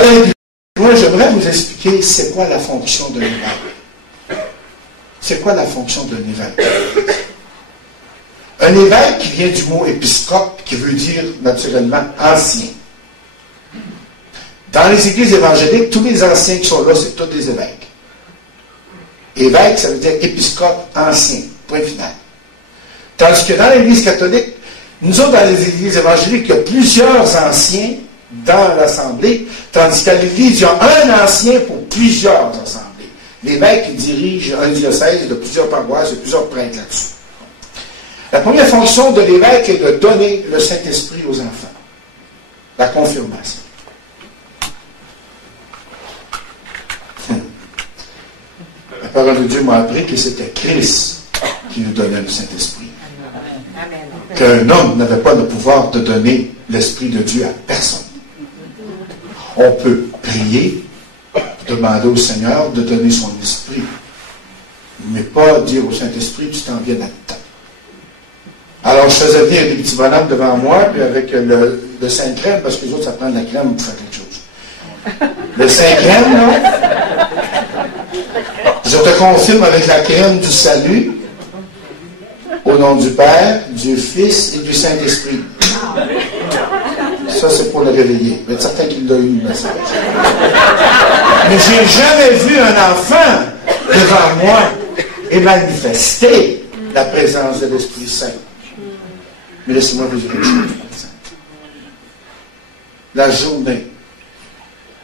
aller plus loin, j'aimerais vous expliquer c'est quoi la fonction de l'évêque. C'est quoi la fonction d'un évêque? Un évêque qui vient du mot épiscope, qui veut dire naturellement ancien. Dans les églises évangéliques, tous les anciens qui sont là, c'est tous des évêques. Évêque, ça veut dire épiscope ancien. Point final. Tandis que dans l'Église catholique, nous autres, dans les églises évangéliques, il y a plusieurs anciens dans l'assemblée, tandis qu'à l'Église, il y a un ancien pour plusieurs assemblées. L'évêque qui dirige un diocèse de plusieurs paroisses et plusieurs prêtres là-dessus. La première fonction de l'évêque est de donner le Saint-Esprit aux enfants. La confirmation. La parole de Dieu m'a appris que c'était Christ qui nous donnait le Saint-Esprit. Qu'un homme n'avait pas le pouvoir de donner l'Esprit de Dieu à personne. On peut prier, demander au Seigneur de donner son esprit, mais pas dire au Saint-Esprit, tu t'en viens là-dedans. Alors, je faisais venir des petits bonhommes devant moi, puis avec le Saint-Crème, parce que les autres, ça prend de la crème pour faire quelque chose. Le Saint-Crème, là, je te confirme avec la crème du salut, au nom du Père, du Fils et du Saint-Esprit. Ça, c'est pour le réveiller. Mais certain qu'il l'a eu, le message. Mais j'ai jamais vu un enfant devant moi et manifester la présence de l'Esprit Saint. Mais laissez-moi vous dire une chose. La journée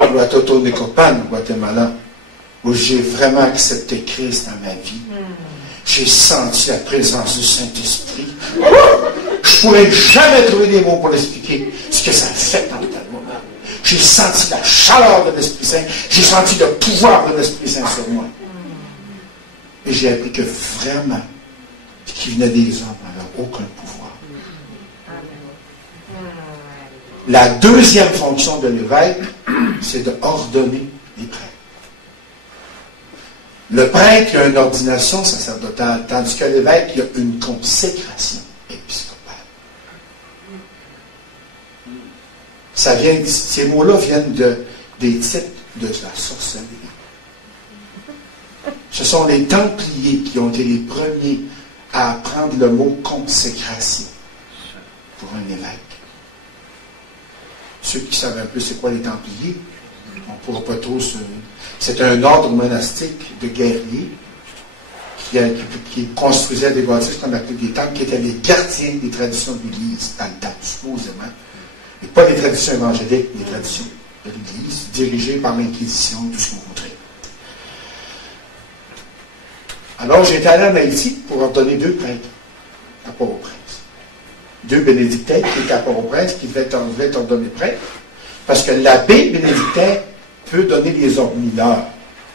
où à Totonicapán, au Guatemala, où j'ai vraiment accepté Christ dans ma vie, j'ai senti la présence du Saint-Esprit. Je ne pourrais jamais trouver des mots pour l'expliquer ce que ça fait dans le moment. J'ai senti la chaleur de l'Esprit Saint. J'ai senti le pouvoir de l'Esprit Saint sur moi. Et j'ai appris que vraiment, ce qui venait des hommes n'avait aucun pouvoir. La deuxième fonction de l'évêque, c'est de ordonner les prêtres. Le prêtre, il a une ordination sacerdotale, tandis que l'évêque, il a une consécration épiscopale. Ça vient, ces mots-là viennent des titres de la sorcellerie. Ce sont les Templiers qui ont été les premiers à apprendre le mot consécration pour un évêque. Ceux qui savent un peu c'est quoi les Templiers, on ne pourra pas tous... C'est un ordre monastique de guerriers qui construisait des bâtisses qu'on appelait des temples, qui étaient les gardiens des traditions de l'Église dans le temps, supposément. Et pas les traditions évangéliques, les traditions de l'Église, dirigées par l'Inquisition, tout ce que vous voudrez. Alors, j'ai été allé en Haïti pour ordonner 2 prêtres à Port-au-Prince. 2 bénédictins qui étaient à Port-au-Prince, qui devaient être ordonnés prêtres, parce que l'abbé bénédictin peut donner les ordres mineurs.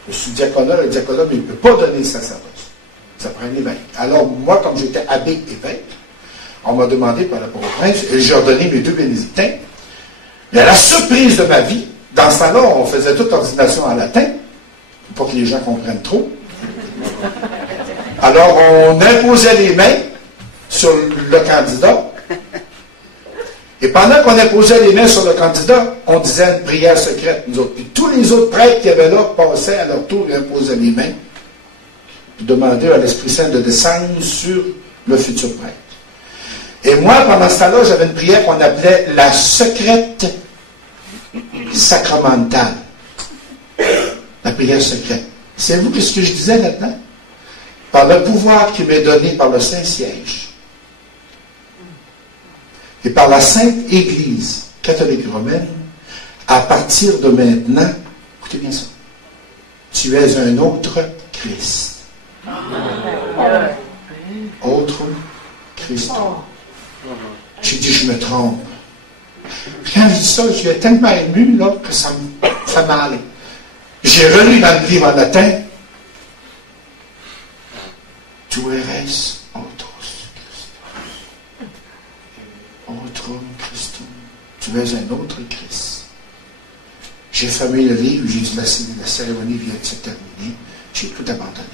Le sous-diaconat, le diaconat, mais il ne peut pas donner le sacerdoce. Ça prend un évêque. Alors, moi, comme j'étais abbé évêque, on m'a demandé par rapport au prince, et j'ai ordonné mes 2 bénédictins. Mais à la surprise de ma vie, dans ce temps-là, on faisait toute ordination en latin, pour que les gens comprennent trop. Alors, on imposait les mains sur le candidat. Et pendant qu'on imposait les mains sur le candidat, on disait une prière secrète, nous autres. Puis tous les autres prêtres qui avaient là passaient à leur tour et imposaient les mains, puis demandaient à l'Esprit Saint de descendre sur le futur prêtre. Et moi, pendant ce temps-là, j'avais une prière qu'on appelait la secrète sacramentale. La prière secrète. Savez-vous ce que je disais là-dedans? Par le pouvoir qui m'est donné par le Saint-Siège, et par la Sainte Église catholique romaine, à partir de maintenant, écoutez bien ça, tu es un autre Christ. Autre Christ. J'ai dit, je me trompe. Quand je dis ça, je suis tellement ému là, que ça m'a allé. J'ai relu dans le livre en latin, tu eres Otrum Christum. Tu es un autre Christ. J'ai fermé le livre, j'ai dit la cérémonie vient de se terminer. J'ai tout abandonné.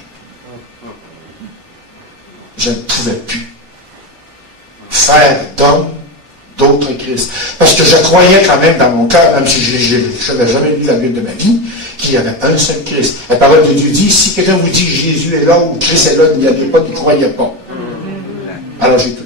Je ne pouvais plus faire d'homme d'autres Christ. Parce que je croyais quand même dans mon cœur, même si je n'avais jamais lu la Bible de ma vie, qu'il y avait un seul Christ. La parole de Dieu dit, si quelqu'un vous dit que Jésus est là ou Christ est là, n'y allez pas, n'y croyez pas. Alors j'ai tout